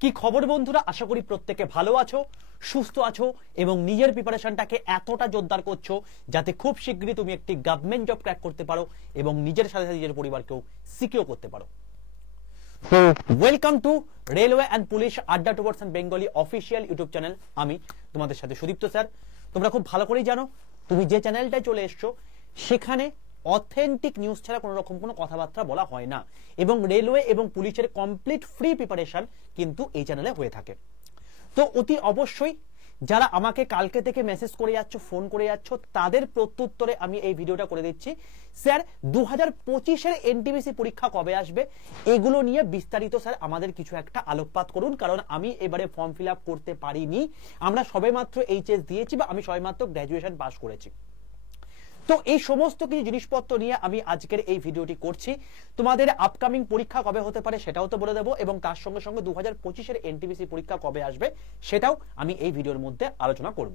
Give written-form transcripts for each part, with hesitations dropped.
কি খবর বন্ধুরা, আশা করি প্রত্যেকে ভালো আছো, সুস্থ আছো এবং নিজের প্রিপারেশনটাকে এতটা জোরদার করছো যাতে খুব শীঘ্রই তুমি একটি গভর্নমেন্ট জব ক্র্যাক করতে পারো এবং নিজের সাথে সাথে নিজের পরিবারকেও সিকিউর করতে পারো। Welcome to railway and police Adda towards and Bengali official YouTube channel. আমি তোমাদের সাথে সুদীপ্ত স্যার। তোমরা খুব ভালো করেই জানো তুমি যে চ্যানেলটায় চলে এসছো সেখানে অথেন্টিক নিউজ ছাড়া কোনো রকম কোনো কথাবার্তা বলা হয় না এবং রেলওয়ে এবং পুলিশের কমপ্লিট ফ্রি প্রিপারেশন কিন্তু এই চ্যানেলে হয়ে থাকে। তো অতি অবশ্যই যারা আমাকে কালকে থেকে মেসেজ করে যাচ্ছ, ফোন করে যাচ্ছ, তাদের প্রত্যুত্তরে আমি এই ভিডিওটা করে দিচ্ছি। স্যার 2025-এর এনটিপিসি পরীক্ষা কবে আসবে এগুলো নিয়ে বিস্তারিত স্যার আমাদের কিছু একটা আলোকপাত করুন, কারণ আমি এবারে ফর্ম ফিল আপ করতে পারিনি। আমরা সবেমাত্র এইচএস দিয়েছি বা আমি সবেমাত্র গ্র্যাজুয়েশন পাস করেছি। তো এই সমস্ত কিছু জিনিসপত্র নিয়ে আমি আজকের এই ভিডিওটি করছি। তোমাদের আপকামিং পরীক্ষা কবে হতে পারে সেটাও তো বলে দেবো এবং তার সঙ্গে সঙ্গে 2025-এর এনটিপিসি পরীক্ষা কবে আসবে সেটাও আমি এই ভিডিওর মধ্যে আলোচনা করব।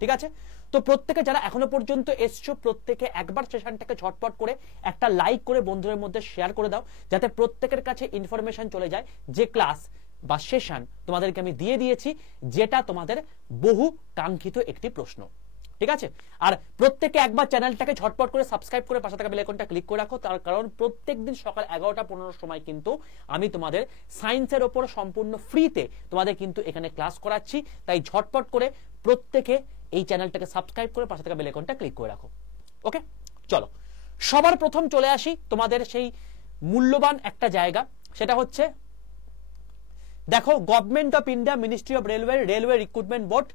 ঠিক আছে? তো প্রত্যেকে যারা এখনো পর্যন্ত এসছো প্রত্যেকে একবার সেশনটাকে ঝটপট করে একটা লাইক করে বন্ধুদের মধ্যে শেয়ার করে দাও, যাতে প্রত্যেকের কাছে ইনফরমেশন চলে যায় যে ক্লাস বা সেশন তোমাদেরকে আমি দিয়ে দিয়েছি, যেটা তোমাদের বহু কাঙ্ক্ষিত একটি প্রশ্ন। ঠিক আছে? আর প্রত্যেকে একবার চ্যানেলটাকে ঝটপট করে সাবস্ক্রাইব করে পাশে থাকা বেল আইকনটা ক্লিক করে রাখো, তার কারণ প্রত্যেকদিন সকাল 11:15 সময় কিন্তু আমি তোমাদের সায়েন্সের ওপর সম্পূর্ণ ফ্রিতে তোমাদের কিন্তু এখানে ক্লাস করাচ্ছি। তাই ঝটপট করে প্রত্যেকে এই চ্যানেলটাকে সাবস্ক্রাইব করে পাশে থাকা বেল আইকনটা ক্লিক করে রাখো। ওকে, চলো সবার প্রথম চলে আসি তোমাদের সেই মূল্যবান একটা জায়গা, সেটা হচ্ছে দেখো government of India, ministry of railway, railway recruitment board,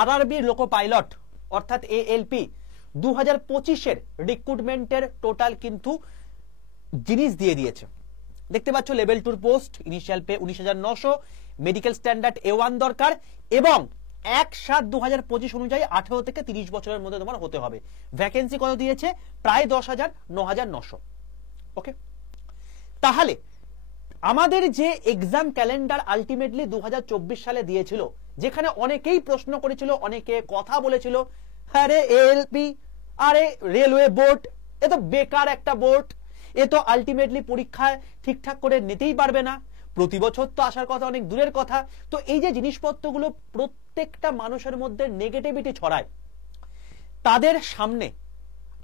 RRB loco pilot অর্থাৎ এএলপি 2025-এর রিক্রুটমেন্টের টোটাল কিন্তু জিনিস দিয়ে দিয়েছে। দেখতে পাচ্ছ level 2 post, initial pay 19,900, medical standard A1 দরকার এবং 1/7/2025 অনুযায়ী 18 থেকে 30 বছরের মধ্যে তোমার হতে হবে। ভ্যাকেন্সি কত দিয়েছে? প্রায় 10,000, 9,900। ওকে, তাহলে আমাদের যে এক্সাম ক্যালেন্ডার আলটিমেটলি 2024 সালে দিয়েছিল, যেখানে অনেকেই প্রশ্ন করেছিল, অনেকে কথা বলেছিল, আরে এএলপি, আরে রেলওয়ে বোর্ড, এ তো বেকার একটা বোর্ড, এ তো আলটিমেটলি পরীক্ষায় ঠিকঠাক করে নিতেই পারবে না, প্রতি বছর তো আসার কথা অনেক দূরের কথা। তো এই যে জিনিসপত্রগুলো প্রত্যেকটা মানুষের মধ্যে নেগেটিভিটি ছড়ায়, তাদের সামনে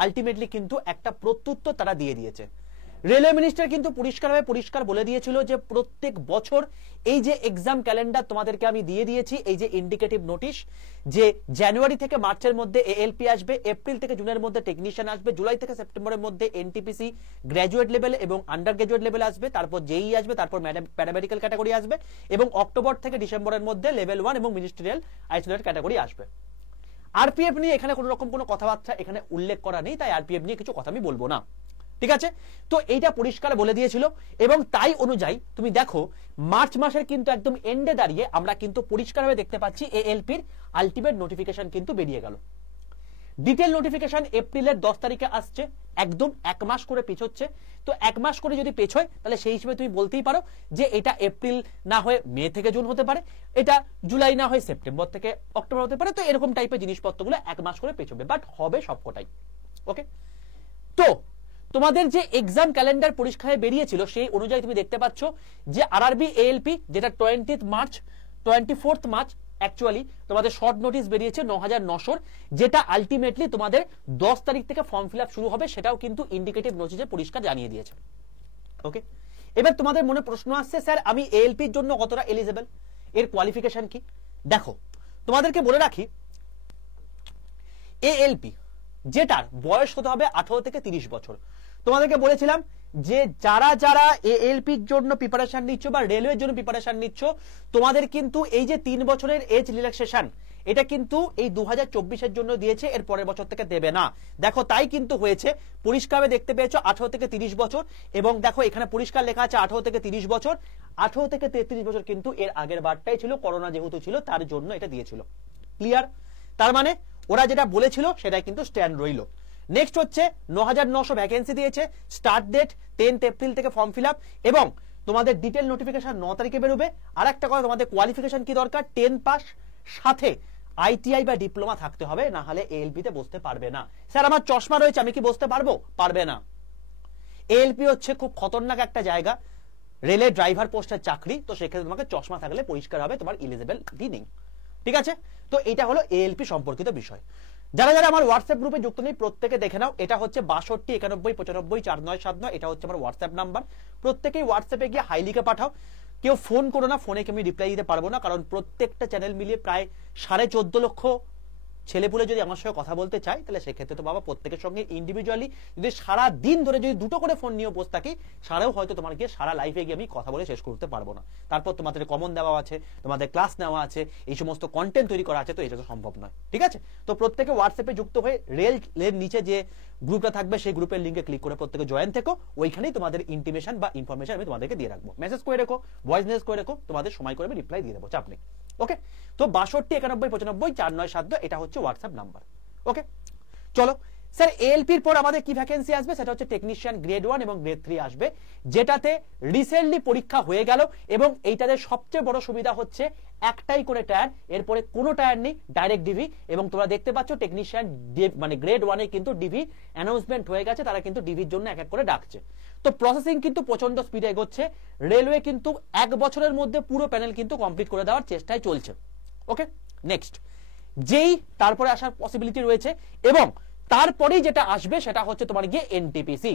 আলটিমেটলি কিন্তু একটা প্রত্যুত্তর তারা দিয়ে দিয়েছে। রেলওয়ে মিনিস্টার কিন্তু পরিষ্কার বলে দিয়েছিল যে প্রত্যেক বছর এই যে এক্সাম ক্যালেন্ডার তোমাদেরকে আমি দিয়ে দিয়েছি, এই যে ইন্ডিকেটিভ নোটিশ, যে জানুয়ারি থেকে মার্চের মধ্যে এএলপি আসবে, এপ্রিল থেকে জুনের মধ্যে টেকনিশিয়ান আসবে, জুলাই থেকে সেপ্টেম্বরের মধ্যে এনটিপিসি গ্র্যাজুয়েট লেভেল এবং আন্ডার গ্র্যাজুয়েট লেভেল আসবে, তারপর জেই আসবে, তারপর প্যারামেডিক্যাল ক্যাটাগরি আসবে এবং অক্টোবর থেকে ডিসেম্বরের মধ্যে লেভেল 1 এবং মিনিস্ট্রিয়াল আইসোলেটেড ক্যাটাগরি আসবে। আরপিএফ নিয়ে এখানে কোনো রকম কোনো কথাবার্তা এখানে উল্লেখ করা নেই, তাই আরপিএফ নিয়ে কিছু কথা আমি বলবো না। ঠিক আছে? তো এইটা পরিষ্কার বলে দিয়েছিল এবং তাই অনুযায়ী তুমি দেখো মার্চ মাসের কিন্তু একদম এন্ডে দাঁড়িয়ে আমরা কিন্তু পরিষ্কারভাবে দেখতে পাচ্ছি এএলপির আলটিমেট নোটিফিকেশন কিন্তু বেরিয়ে গেল। ডিটেল নোটিফিকেশন এপ্রিলের 10 তারিখে আসছে, একদম এক মাস করে পেছোচ্ছে। তো এক মাস করে যদি পেছোয় তাহলে সেই হিসেবে তুমি বলতেই পারো যে এটা এপ্রিল না হয়ে মে থেকে জুন হতে পারে, এটা জুলাই না হয়ে সেপ্টেম্বর থেকে অক্টোবর হতে পারে। তো এরকম টাইপের জিনিসপত্রগুলো এক মাস করে পেছোবে, বাট হবে সবকটাই। ওকে, তো তোমাদের যে এক্সাম ক্যালেন্ডার পরিষ্কার বেরিয়েছিল সেই অনুযায়ী তুমি দেখতে পাচ্ছ যে আরআরবি এএলপি যেটা 24 মার্চ অ্যাকচুয়ালি তোমাদের শর্ট নোটিস বেরিয়েছে 9,900, যেটা আলটিমেটলি তোমাদের 10 তারিখ থেকে ফর্ম ফিল আপ শুরু হবে, সেটাও কিন্তু ইন্ডিকেটিভ নোটিসে পরিষ্কার জানিয়ে দিয়েছে। ওকে, এবার তোমাদের মনে প্রশ্ন আসছে, স্যার আমি এএলপির জন্য কতটা এলিজিবল, এর কোয়ালিফিকেশন কি? দেখো তোমাদেরকে বলে রাখি, এএলপি যেটার বয়স হতে হবে 18 থেকে 30 বছর। তোমাদেরকে বলেছিলাম যে যারা যারা এএলপির জন্য প্রিপারেশন নিচ্ছ বা রেলওয়ের জন্য প্রিপারেশন নিচ্ছ, তোমাদের কিন্তু এই যে 3 বছরের এজ রিল্যাক্সেশন, এটা কিন্তু এই 2024-এর জন্য দিয়েছে, এর পরের বছর থেকে দেবে না। দেখো তাই কিন্তু হয়েছে, পরিষ্কারভাবে দেখতে পেয়েছো 18 থেকে 30 বছর এবং দেখো এখানে পরিষ্কার লেখা আছে 18 থেকে 30 বছর। 18 থেকে 33 বছর কিন্তু এর আগের বারটাই ছিল, করোনা যেহেতু ছিল তার জন্য এটা দিয়েছিল। ক্লিয়ার? তার মানে ওরা যেটা বলেছিল সেটাই কিন্তু স্ট্যান্ড রইল। নেক্সট হচ্ছে 9,900 ভ্যাকেন্সি দিয়েছে, স্টার্ট ডেট 10 এপ্রিল থেকে ফর্ম ফিল আপ এবং তোমাদের ডিটেল নোটিফিকেশন 9 তারিখে বেরোবে। আর একটা কথা, তোমাদের কোয়ালিফিকেশন কি দরকার? 10 পাস, সাথে আইটিআই বা ডিপ্লোমা থাকতে হবে, না হলে এএলপি তে বসতে পারবে না। স্যার আমার চশমা রয়েছে আমি কি বসতে পারবো? পারবে না। এএলপি হচ্ছে খুব খতরনাক একটা জায়গা, রেলে ড্রাইভার পোস্টের চাকরি, তো সেক্ষেত্রে তোমাকে চশমা থাকলে পরিষ্কার হবে তোমার এলিজিবল নেই। ঠিক আছে, তো এটা হলো এএলপি সম্পর্কিত বিষয়। যারা যারা আমার হোয়াটসঅ্যাপ গ্রুপে যুক্ত নেই প্রত্যেকে দেখে নাও, এটা হচ্ছে 62 91 95 4979, এটা হচ্ছে আমার হোয়াটসঅ্যাপ নাম্বার। প্রত্যেকেই হোয়াটসঅ্যাপে গিয়ে হাই লিখে পাঠাও, কেউ ফোন করো না, ফোনে আমি রিপ্লাই দিতে পারবো না, কারণ প্রত্যেকটা চ্যানেল মিলিয়ে প্রায় 14.5 লক্ষ ছেলেপুলে যদি আমার সঙ্গে কথা বলতে চাই, তাহলে সেক্ষেত্রে তো বাবা প্রত্যেকের সঙ্গে ইন্ডিভিজুয়ালি যদি সারা দিন ধরে যদি দুটো করে ফোন নিয়ে বসে থাকি, সারাও হয়তো তোমার গিয়ে সারা লাইফে গিয়ে আমি কথা বলে শেষ করতে পারবো না। তারপর তোমাদের কমন দেওয়া আছে, তোমাদের ক্লাস নেওয়া আছে, এই সমস্ত কন্টেন্ট তৈরি করা আছে, তো এটা তো সম্ভব নয়। ঠিক আছে, তো প্রত্যেকে হোয়াটসঅ্যাপে যুক্ত হয়ে রেলের নিচে যে গ্রুপটা থাকবে সেই গ্রুপের লিঙ্কে ক্লিক করে প্রত্যেকে জয়েন থেকো, ওইখানেই তোমাদের ইন্টিমেশন বা ইনফরমেশন আমি তোমাদেরকে দিয়ে রাখবো। মেসেজ করে রেখো, ভয়েস মেসেজ করে রেখো, তোমাদের সময় করে আমি রিপ্লাই দিয়ে দেবো, চাপ নেই। ওকে, তো 62 91 95 4972 এটা হচ্ছে হোয়াটসঅ্যাপ নাম্বার। ওকে, চলো স্যার এএলপির পর আমাদের কি ভ্যাকেন্সি আসবে, সেটা হচ্ছে টেকনিশিয়ান গ্রেড 1 এবং গ্রেড 3 আসবে, যেটাতে রিসেন্টলি পরীক্ষা হয়ে গেল এবং এইটাতে সবচেয়ে বড় সুবিধা হচ্ছে একটাই করে টায়ার, এরপরে কোনো টায়ার নেই, ডাইরেক্ট ডিভি। এবং তোমরা দেখতে পাচ্ছ টেকনিশিয়ান মানে গ্রেড 1 এ কিন্তু ডিভি অ্যানাউন্সমেন্ট হয়ে গেছে, তারা কিন্তু ডিভির জন্য এক এক করে ডাকছে। তো প্রসেসিং কিন্তু প্রচন্ড স্পিডে এগোচ্ছে, রেলওয়ে কিন্তু 1 বছরের মধ্যে পুরো প্যানেল কিন্তু কমপ্লিট করে দেওয়ার চেষ্টায় চলছে। ওকে, নেক্সট যেই তারপরে আসার পসিবিলিটি রয়েছে, এবং তারপরেই যেটা আসবে সেটা হচ্ছে তোমার গিয়ে এনটিপিসি।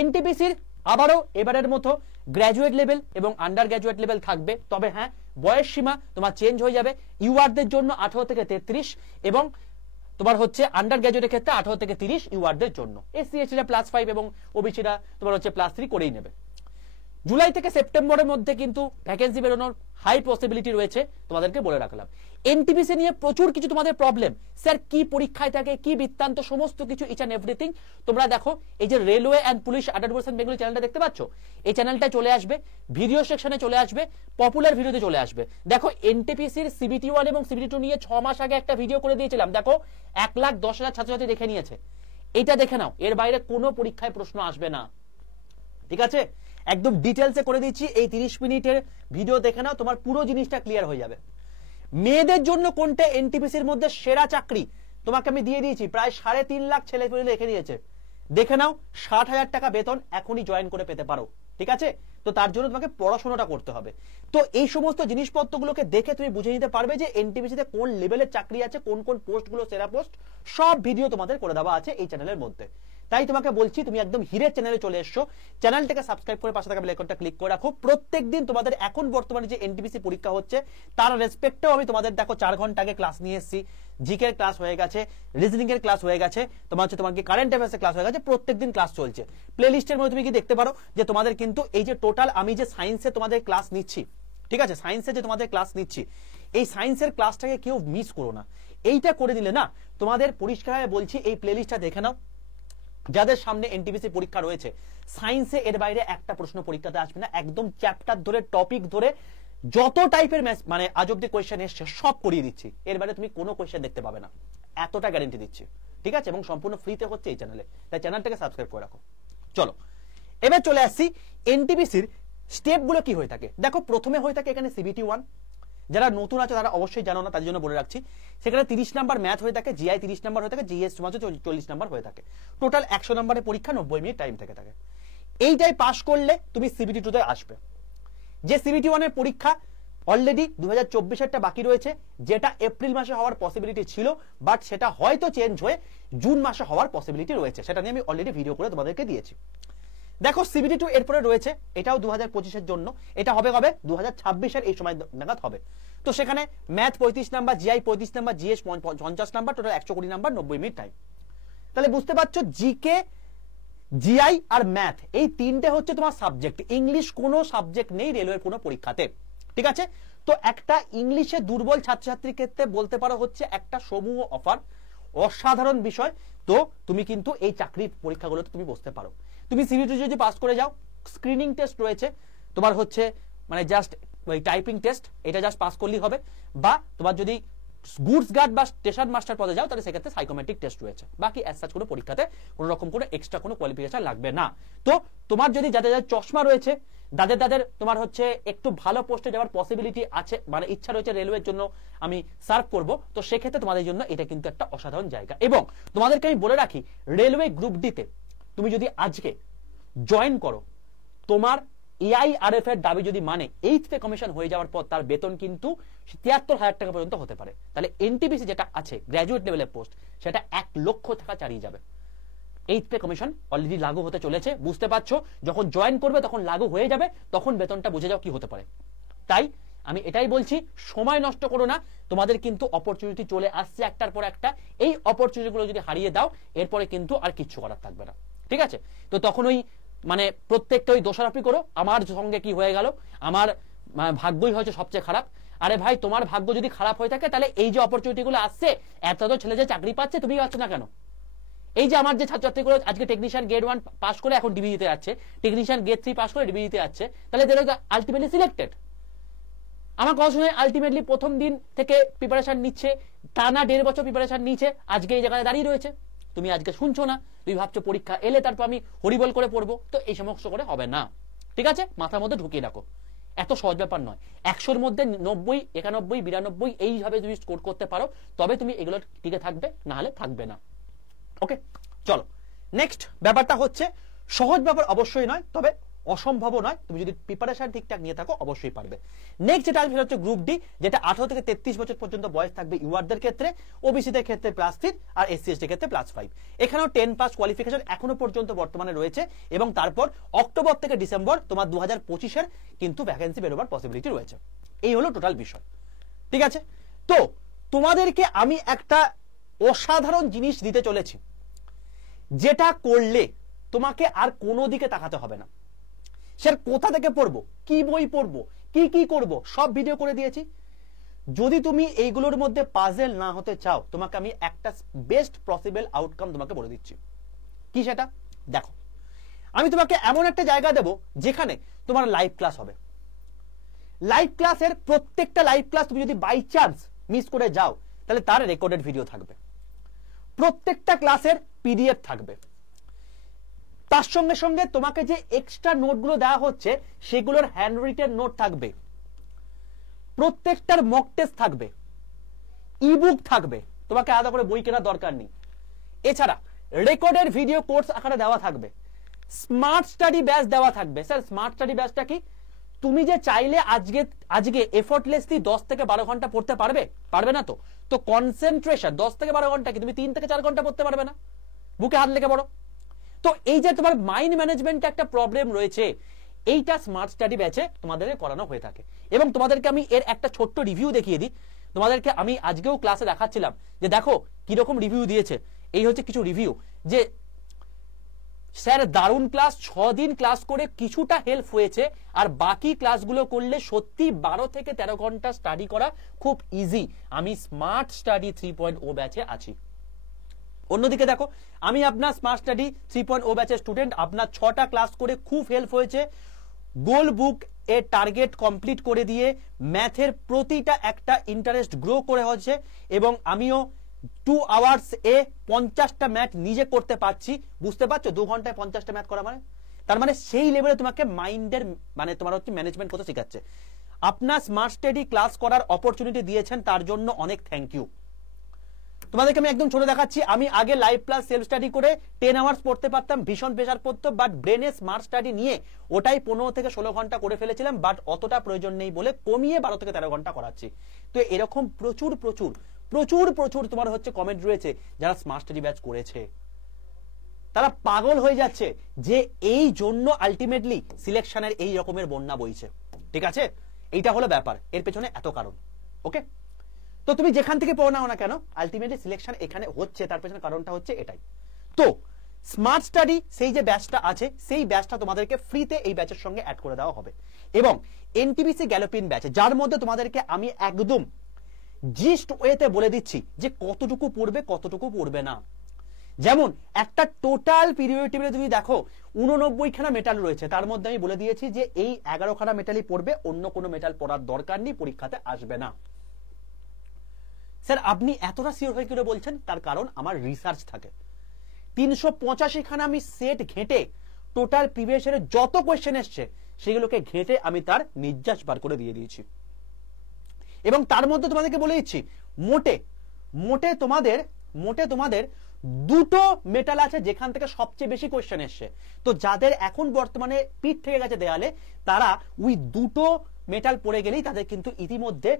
এনটিপিসির আবারও এবারের মতো গ্র্যাজুয়েট লেভেল এবং আন্ডার গ্র্যাজুয়েট লেভেল থাকবে, তবে হ্যাঁ বয়স সীমা তোমার চেঞ্জ হয়ে যাবে। ইউআরদের জন্য 18 থেকে 33 এবং তোমার হচ্ছে আন্ডার গ্র্যাজুয়েটের ক্ষেত্রে 18 থেকে 30 ইউআরদের জন্য। এসসি এসটিরা +5 এবং ওবিসিরা তোমার হচ্ছে +3 করেই নেবে। জুলাই থেকে সেপ্টেম্বরের মধ্যে কিন্তু ভ্যাকেন্সি বেরোনোর হাই পসিবিলিটি রয়েছে, তোমাদেরকে বলে রাখলাম। এনটিপিসি নিয়ে প্রচুর কিছু তোমাদের প্রবলেম, স্যার কি পরীক্ষায় থাকে, কি বৃত্তান্ত, সমস্ত কিছু ইচ অ্যান্ড এভরিথিং তোমরা দেখো এই যে রেলওয়ে অ্যান্ড পুলিশ আডারভার্সন বেঙ্গলি চ্যানেলটা দেখতে পাচ্ছ, এই চ্যানেলটা চলে আসবে, ভিডিও সেকশনে চলে আসবে, পপুলার ভিডিওতে চলে আসবে। দেখো এনটিপিসির CBT1 এবং CBT2 নিয়ে 6 মাস আগে একটা ভিডিও করে দিয়েছিলাম, দেখো 1,10,000 ছাত্রছাত্রী দেখে নিয়েছে। এটা দেখে নাও, এর বাইরে কোনো পরীক্ষায় প্রশ্ন আসবে না। ঠিক আছে, একদম ডিটেলসে করে দিচ্ছি, এই 30 মিনিটের ভিডিও দেখে নাও, তোমার পুরো জিনিসটা ক্লিয়ার হয়ে যাবে। মেয়েদের জন্য কোনটা এনটিপিসির মধ্যে সেরা চাকরি তোমাকে আমি দিয়ে দিয়েছি, প্রায় 3.5 লাখ ছেলে পেলে লিখে দিয়েছে, দেখে নাও। 60,000 টাকা বেতন এখনই জয়েন করে পেতে পারো। ঠিক আছে, তো তার জন্য তোমাকে পড়াশোনাটা করতে হবে। তো এই সমস্ত জিনিসপত্রগুলোকে দেখে তুমি বুঝে নিতে পারবে যে এনটিপিসিতে কোন লেভেলের চাকরি আছে, কোন কোন পোস্টগুলো সেরা পোস্ট, সব ভিডিও তোমাদের করে দেওয়া আছে এই চ্যানেলের মধ্যে। তাই তোমাকে বলছি তুমি একদম হিরের চ্যানেলে চলে এসছো, চ্যানেলটাকে সাবস্ক্রাইব করে পাশে থাকা বেল আইকনটা ক্লিক করে রাখো। প্রত্যেকদিন তোমাদের এখন বর্তমানে যে এনটিপিসি পরীক্ষা হচ্ছে তার রেসপেক্টেও আমি তোমাদের দেখো 4 ঘন্টা আগে ক্লাস নিয়ে এসেছি, জিকে এর ক্লাস হয়ে গেছে, রিজনিং এর ক্লাস হয়ে গেছে, তোমার হচ্ছে তোমার কি কারেন্ট অ্যাফেয়ার্স এর ক্লাস হয়ে গেছে, প্রত্যেকদিন ক্লাস চলছে। প্লে লিস্টের মধ্যে তুমি কি দেখতে পারো যে তোমাদের কিন্তু এই যে টোটাল আমি যে সায়েন্সে তোমাদের ক্লাস নিচ্ছি, ঠিক আছে, সায়েন্সে যে তোমাদের ক্লাস নিচ্ছি, এই সায়েন্সের ক্লাসটাকে কেউ মিস করো না। এইটা করে দিলে না তোমাদের পরিষ্কারভাবে বলছি, এই প্লে লিস্টটা দেখে নাও, যাদের সামনে এনটিপিসি পরীক্ষা রয়েছে সায়েন্সে এর বাইরে একটা প্রশ্ন পরীক্ষাতে আসবে না, একদম চ্যাপ্টার ধরে টপিক ধরে যত টাইপের মানে আজ অব্দি কোয়েশ্চেন এসছে সব করিয়ে দিচ্ছি, এর বাইরে তুমি কোনো কোয়েশ্চেন দেখতে পাবে না, এতটা গ্যারান্টি দিচ্ছি। ঠিক আছে, এবং সম্পূর্ণ ফ্রিতে হচ্ছে এই চ্যানেলে, তাই চ্যানেলটাকে সাবস্ক্রাইব করে রাখো। চলো এবার চলে আসছি এনটিপিসির স্টেপগুলো কি হয়ে থাকে। দেখো প্রথমে হয়ে থাকে এখানে CBT1, যারা নতুন আছে তারা অবশ্যই জানো না, তার জন্য বলে রাখছি। সেখানে 30 নাম্বার ম্যাথ হয়ে থাকে, জিআই 30 নাম্বার হয়ে থাকে, জিএস 40 নাম্বার হয়ে থাকে, টোটাল 100 নাম্বারের পরীক্ষা, 90 মিনিট টাইম থেকে থাকে। এইটাই পাস করলে তুমি CBT2 তে আসবে। যে CBT1 এর পরীক্ষা অলরেডি 2024-এরটা বাকি রয়েছে, যেটা এপ্রিল মাসে হওয়ার পসিবিলিটি ছিল, বাট সেটা হয়তো চেঞ্জ হয়ে জুন মাসে হওয়ার পসিবিলিটি রয়েছে, সেটা নিয়ে আমি অলরেডি ভিডিও করে তোমাদেরকে দিয়েছি। দেখো CBT2 এরপরে রয়েছে, এটাও 2025-এর জন্য, এটা হবে 2026-এর এই সময় নাগাদ হবে। তো সেখানে math 35 number, GI 35 number, GS 50 number, total 120 number, 90 minute time. তাহলে বুঝতে পারছো জিকে, জিআই আর ম্যাথ এই তিনটে হচ্ছে তোমার সাবজেক্ট, ইংলিশ কোনো সাবজেক্ট নেই রেলওয়ের কোনো পরীক্ষাতে। ঠিক আছে, তো একটা ইংলিশে দুর্বল ছাত্রছাত্রীর ক্ষেত্রে বলতে পারো হচ্ছে একটা সমূহ অফার, অসাধারণ বিষয়। তো তুমি কিন্তু এই চাকরির পরীক্ষাগুলোতে তুমি বসতে পারো। তুমি CBT যদি পাস করে যাও, স্ক্রিনিং টেস্ট রয়েছে তোমার হচ্ছে মানে জাস্ট ওই টাইপিং টেস্ট, এটা জাস্ট পাস করলেই হবে। বা তোমার যদি গুডস গার্ড বা স্টেশন মাস্টার পদে যাও তাহলে সেক্ষেত্রে সাইকোমেট্রিক টেস্ট রয়েছে। বাকি অ্যাজ সাচ কোনো পরীক্ষাতে কোনো রকম কোনো এক্সট্রা কোনো কোয়ালিফিকেশন লাগবে না। তো তোমার যদি যাদের যাদের চশমা রয়েছে, যাদের তোমার হচ্ছে একটু ভালো পোস্টে যাওয়ার পসিবিলিটি আছে, মানে ইচ্ছা রয়েছে রেলওয়ের জন্য আমি সার্ভ করব, তো সেক্ষেত্রে তোমাদের জন্য এটা কিন্তু একটা অসাধারণ জায়গা। এবং তোমাদেরকে আমি বলে রাখি, রেলওয়ে গ্রুপ ডিতে তুমি যদি আজকে জয়েন করো, তোমার এআইআরএফ এর দাবি যদি মানে 8th পে কমিশন হয়ে যাওয়ার পর তার বেতন কিন্তু 73,000 টাকা পর্যন্ত হতে পারে। তাহলে এনটিপিসি যেটা আছে গ্র্যাজুয়েট লেভেলের পোস্ট সেটা 1 লক্ষ টাকা ছাড়িয়ে যাবে। 8th পে কমিশন অলরেডি লাগু হতে চলেছে, বুঝতে পারছো, যখন জয়েন করবে তখন লাগু হয়ে যাবে, তখন বেতনটা বুঝে যাও কি হতে পারে। তাই আমি এটাই বলছি, সময় নষ্ট করো না, তোমাদের কিন্তু অপরচুনিটি চলে আসছে একটার পর একটা। এই অপরচুনিটিগুলো যদি হারিয়ে দাও এরপরে কিন্তু আর কিচ্ছু করার থাকবে না, ঠিক আছে? তো তখন ওই মানে প্রত্যেকটা ওই দোষারোপি করো, আমার সঙ্গে কি হয়ে গেল, আমার ভাগ্যই হয়তো সবচেয়ে খারাপ। আরে ভাই, তোমার ভাগ্য যদি খারাপ হয়ে থাকে তাহলে এই যে অপরচুনিটিগুলো আসছে, এত ছেলে যে চাকরি পাচ্ছে, তুমি পাচ্ছ না কেন? এই যে আমার যে ছাত্রছাত্রীগুলো আজকে টেকনিশিয়ান গ্রেড 1 পাস করে এখন ডিবি দিতে যাচ্ছে, টেকনিশিয়ান গ্রেড 3 পাস করে ডিবি দিতে যাচ্ছে, তাহলে তারা আলটিমেটলি সিলেক্টেড। আমার কথা শুনে আলটিমেটলি প্রথম দিন থেকে প্রিপারেশন নিচ্ছে, টানা 1.5 বছর প্রিপারেশন নিচ্ছে, আজকে এই জায়গায় দাঁড়িয়ে রয়েছে। তুমি আজকে শুনছো না, তুমি ভাবছো পরীক্ষা এলে তারপর আমি হরিবল করে পড়বো, তো এই সমস্ত করে হবে না, ঠিক আছে? মাথার মধ্যে ঢুকিয়ে রাখো, এত সহজ ব্যাপার নয়। 100-র মধ্যে 90, 91, 92 এইভাবে তুমি স্কোর করতে পারো, তবে তুমি এগুলো টিকে থাকবে, না হলে থাকবে না। ওকে, চলো নেক্সট ব্যাপারটা হচ্ছে, সহজ ব্যাপার অবশ্যই নয়, তবে অসম্ভব নয়, তুমি যদি প্রিপারেশন ঠিকঠাক নিয়ে থাকো অবশ্যই পারবে। নেক্সট যেটা আসবে হচ্ছে গ্রুপ ডি, যেটা 18 থেকে 33 বছর পর্যন্ত বয়স থাকবে ইউআরদের ক্ষেত্রে, ওবিসিদের ক্ষেত্রে +3 আর SC/ST ক্ষেত্রে +5। এখানেও 10 পাস কোয়ালিফিকেশন এখনো পর্যন্ত বর্তমানে রয়েছে, এবং তারপর অক্টোবর থেকে ডিসেম্বর তোমার 2025-এর কিন্তু ভ্যাকেন্সি বেরোবার পসিবিলিটি রয়েছে। এই হলো টোটাল বিষয়, ঠিক আছে? তো তোমাদেরকে আমি একটা অসাধারণ জিনিস দিতে চলেছি, যেটা করলে তোমাকে আর কোনো দিকে তাকাতে হবে না। স্যার কোথা থেকে পড়বো, কি বই পড়বো, কি কি করব, সব ভিডিও করে দিয়েছি। যদি তুমি এইগুলোর মধ্যে পাজেল না হতে চাও, তোমাকে আমি একটা বেস্ট পসিবল আউটকাম তোমাকে বলে দিচ্ছি। কি সেটা দেখো, আমি তোমাকে এমন একটা জায়গা দেব যেখানে তোমার লাইভ ক্লাস হবে। লাইভ ক্লাসের প্রত্যেকটা লাইভ ক্লাস তুমি যদি বাই চান্স মিস করে যাও, তাহলে তার রেকর্ডেড ভিডিও থাকবে, প্রত্যেকটা ক্লাসের পিডিএফ থাকবে, তার সঙ্গে সঙ্গে তোমাকে যে এক্সট্রা নোটগুলো দেওয়া হচ্ছে সেগুলোর হ্যান্ড রিটেন নোট থাকবে, প্রত্যেকটার মক টেস্ট থাকবে, ইবুক থাকবে, তোমাকে আলাদা করে বই কেনার দরকার নেই। এছাড়া রেকর্ডেড ভিডিও কোর্স আকারে দেওয়া থাকবে, স্মার্ট স্টাডি ব্যাচ দেওয়া থাকবে। স্যার স্মার্ট স্টাডি ব্যাচটা কি? তুমি যে চাইলে আজকে এফোর্টলেসলি 10 থেকে 12 ঘন্টা পড়তে পারবে না। তো কনসেন্ট্রেশন 10 থেকে 12 ঘন্টা কি তুমি 3 থেকে 4 ঘন্টা পড়তে পারবে না? বুকে হাত লেগে পড়ো। তো এই যে তোমার মাইন্ড ম্যানেজমেন্টে একটা প্রবলেম রয়েছে, এইটা স্মার্ট স্টাডি ব্যাচে তোমাদের করানো হয়ে থাকে। এবং তোমাদেরকে আমি এর একটা ছোট্ট রিভিউ দেখিয়ে দিই। তোমাদেরকে আমি আজকেও ক্লাসে দেখাচ্ছিলাম যে দেখো কিরকম রিভিউ দিয়েছে। এই হচ্ছে কিছু রিভিউ, যে স্যার দারুণ ক্লাস, 6 দিন ক্লাস করে কিছুটা হেল্প হয়েছে, আর বাকি ক্লাসগুলো করলে সত্যি 12 থেকে 13 ঘন্টা স্টাডি করা খুব ইজি। আমি স্মার্ট স্টাডি 3.0 ব্যাচে আছি। অন্যদিকে দেখো, আমি আপনার স্মার্ট স্টাডি 3.0 ব্যাচের স্টুডেন্ট, আপনার 6টা ক্লাস করে খুব হেল্প হয়েছে, গোল বুক এর টার্গেট কমপ্লিট করে দিয়ে ম্যাথের প্রতিটা একটা ইন্টারেস্ট গ্রো করে হচ্ছে, এবং আমিও 2 আওয়ার্স এ 50টা ম্যাথ নিজে করতে পারছি। বুঝতে পারছো 2 ঘন্টায় 50টা ম্যাথ করা মানে? তার মানে সেই লেভেলে তোমাকে মাইন্ডের মানে তোমার হচ্ছে ম্যানেজমেন্ট করতে শেখাচ্ছে। আপনার স্মার্ট স্টাডি ক্লাস করার অপরচুনিটি দিয়েছেন, তার জন্য অনেক থ্যাংক ইউ। তোমাদেরকে আমি একদম ছোট দেখাচ্ছি, আমি আগে লাইভ প্লাস সেলফ স্টাডি করে 10 আওয়ার্স পড়তে পারতাম, ভীষণ প্রেশার পড়তো, বাট ব্রেনে স্মার্ট স্টাডি নিয়ে ওটাই 15 থেকে 16 ঘন্টা করে ফেলেছিলাম, বাট অতটা প্রয়োজন নেই বলে কমিয়ে 12 থেকে 13 ঘন্টা করাচ্ছি। তো এরকম প্রচুর প্রচুর প্রচুর প্রচুর তোমার হচ্ছে কমেন্ট রয়েছে যারা স্মার্ট স্টাডি ব্যাচ করেছে, তারা পাগল হয়ে যাচ্ছে যে এই জন্য আলটিমেটলি সিলেকশনের এই রকমের বন্যা বইছে। ঠিক আছে, এইটা হলো ব্যাপার, এর পেছনে এত কারণ। ওকে, তো তুমি যেখান থেকে পড়ো না কেন আলটিমেটলি সিলেকশন এখানে হচ্ছে, তার পেছনে কারণটা হচ্ছে এটাই। তো স্মার্ট স্টাডি সেই যে ব্যাচটা আছে, সেই ব্যাচটা তোমাদেরকে ফ্রিতে এই ব্যাচের সঙ্গে অ্যাড করে দেওয়া হবে, এবং এনটিপিসি গ্যালোপিন ব্যাচ, যার মধ্যে তোমাদেরকে আমি একদম জিস্ট ওয়েতে বলে দিচ্ছি যে কতটুকু পড়বে কতটুকু পড়বে না। যেমন একটা টোটাল পিরিয়ড টেবিলে তুমি দেখো 89 খানা মেটাল রয়েছে, তার মধ্যে আমি বলে দিয়েছি যে এই 11 খানা মেটালই পড়বে, অন্য কোনো মেটাল পড়ার দরকার নেই, পরীক্ষাতে আসবে না। স্যার আপনি এতটা সিওর হয়ে করে বলছেন? তার কারণ আমার রিসার্চ থাকে, 385 খানা আমি সেট ঘেঁটে টোটাল প্রিভিয়াস ইয়ারের যত কোয়েশ্চেন এসছে সেগুলোকে ঘেঁটে আমি তার নির্যাস বার করে দিয়ে দিয়েছি। এবং তার মধ্যে তোমাদেরকে বলে দিচ্ছি মোটে তোমাদের দুটো মেটাল আছে যেখান থেকে সবচেয়ে বেশি কোয়েশ্চেন এসছে। তো যাদের এখন বর্তমানে পিঠ থেকে গেছে দেয়ালে, তারা ওই দুটো মেটাল পড়ে গেলেই তাদের কিন্তু ইতিমধ্যে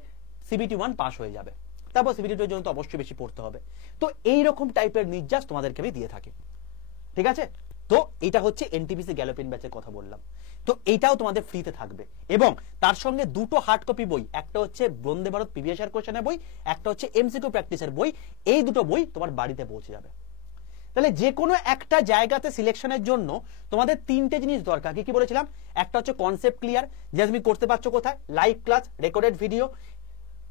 সিবিটি 1 পাস হয়ে যাবে। তারপর সিবিটি 2 এর জন্য তো অবশ্যই বেশি পড়তে হবে। তো এইরকম টাইপের নির্যাস তোমাদেরকে আমি দিয়ে থাকি, ঠিক আছে? তো এটা হচ্ছে এনটিপিসি গ্যালোপিন ব্যাচের কথা বললাম। তো এইটাও তোমাদের ফ্রিতে থাকবে, এবং তার সঙ্গে দুটো হার্ড কপি বই, একটা হচ্ছে বন্দে ভারত প্রিভিয়াস ইয়ার কোশ্চেনের বই, একটা হচ্ছে এমসিকিউ প্র্যাকটিসের বই। এই দুটো বই তোমার বাড়িতে পৌঁছে যাবে। তাহলে যে কোনো একটা জায়গাতে সিলেকশনের জন্য তোমাদের তিনটে জিনিস দরকার। কি কি বলেছিলাম? একটা হচ্ছে কনসেপ্ট ক্লিয়ার, যে তুমি করতে পারছো কোথায়, লাইভ ক্লাস, রেকর্ডেড ভিডিও,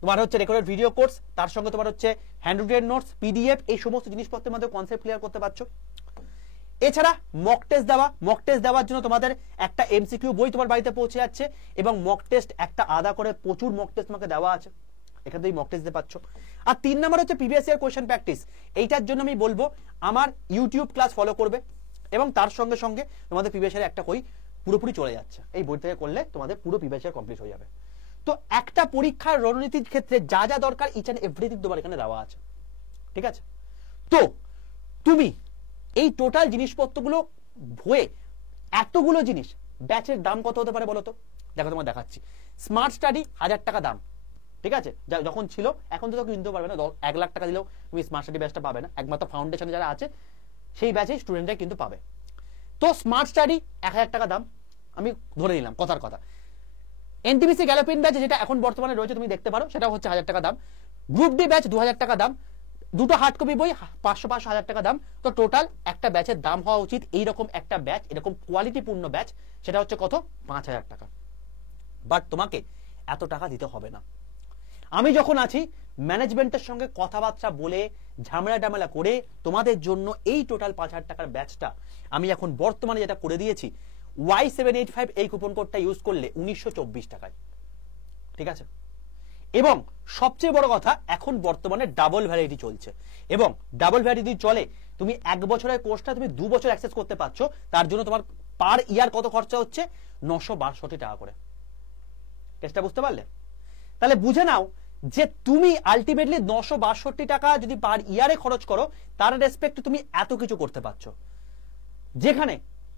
তোমার হচ্ছে রেকর্ডেড ভিডিও কোর্স, তার সঙ্গে তোমার হচ্ছে হ্যান্ড রিটেন নোটস, পিডিএফ, এই সমস্ত জিনিসপত্রের মধ্যে কনসেপ্ট ক্লিয়ার করতে পারছো। এছাড়া মক টেস্ট দেওয়ার জন্য তোমাদের একটা এমসিকিউ বই তোমার বাড়িতে পৌঁছে যাচ্ছে, এবং মক টেস্ট একটা আলাদা করে প্রচুর মক টেস্ট তোমাকে দেওয়া আছে, এখান থেকে মক টেস্ট দিতে পারছো। আর 3 নাম্বার হচ্ছে প্রিভিয়াস ইয়ার কোশ্চেন প্র্যাকটিস। এইটার জন্য আমি বলবো আমার ইউটিউব ক্লাস ফলো করবে, এবং তার সঙ্গে সঙ্গে তোমাদের প্রিভিয়াস ইয়ার একটা বই পুরোপুরি চলে যাচ্ছে। এই বই থেকে করলে তোমাদের পুরো প্রিভিয়াস ইয়ার কমপ্লিট হয়ে যাবে। তো একটা পরীক্ষার রণনীতির ক্ষেত্রে যা যা দরকার ইচ অ্যান্ড এভরিথিং তোমার এখানে দেওয়া আছে, ঠিক আছে? তো তুমি এই টোটাল জিনিসপত্রগুলো হয়ে এতগুলো জিনিস, ব্যাচের দাম কত হতে পারে বলো তো? দেখো তোমার দেখাচ্ছি। স্মার্ট স্টাডি 1000 টাকা দাম, ঠিক আছে? যখন ছিল, এখন তো কিনতে পারবে না, 1 লাখ টাকা দিলেও তুমি স্মার্ট স্টাডি ব্যাচটা পাবে না। একমাত্র ফাউন্ডেশনে যারা আছে সেই ব্যাচে স্টুডেন্টরা কিন্তু পাবে। তো স্মার্ট স্টাডি 1000 টাকা দাম, আমি ধরে নিলাম কথার কথা। এনটিপিসি গ্যালোপিন ব্যাচ যেটা এখন বর্তমানে রয়েছে তুমি দেখতে পারো, সেটা হচ্ছে 1000 টাকা দাম। গ্রুপ ডি ব্যাচ 2000 টাকা দাম, দুটো হার্ড কপি বই 500 1000 টাকা দাম। তো টোটাল একটা ব্যাচের দাম হওয়া উচিত, এইরকম একটা ব্যাচ, এরকম কোয়ালিটিপূর্ণ ব্যাচ, সেটা হচ্ছে কত? 5000 টাকা। বাট তোমাকে এত টাকা দিতে হবে না। আমি যখন আছি, ম্যানেজমেন্টের সঙ্গে কথাবার্তা বলে ঝামেলা করে তোমাদের জন্য এই টোটাল 5000 টাকার ব্যাচটা আমি এখন বর্তমানে যেটা করে দিয়েছি, Y785 এই কুপন কোডটা ইউজ করলে 1924 টাকায়, ঠিক আছে? এবং সবচেয়ে বড় কথা, এখন বর্তমানে ডাবল ভ্যালিডিটি চলছে, এবং ডাবল ভ্যালিডিটি চলে, তুমি 1 বছরের কোর্সটা তুমি 2 বছর অ্যাক্সেস করতে পারছো। তার জন্য তোমার পার ইয়ার কত খরচা হচ্ছে? 962 টাকা করে। কেসটা বুঝতে পারলে? তাহলে বুঝে নাও যে তুমি আলটিমেটলি 962 টাকা যদি পার ইয়ারে খরচ করো, তার রেসপেক্টে তুমি এত কিছু করতে পারছো। যেখানে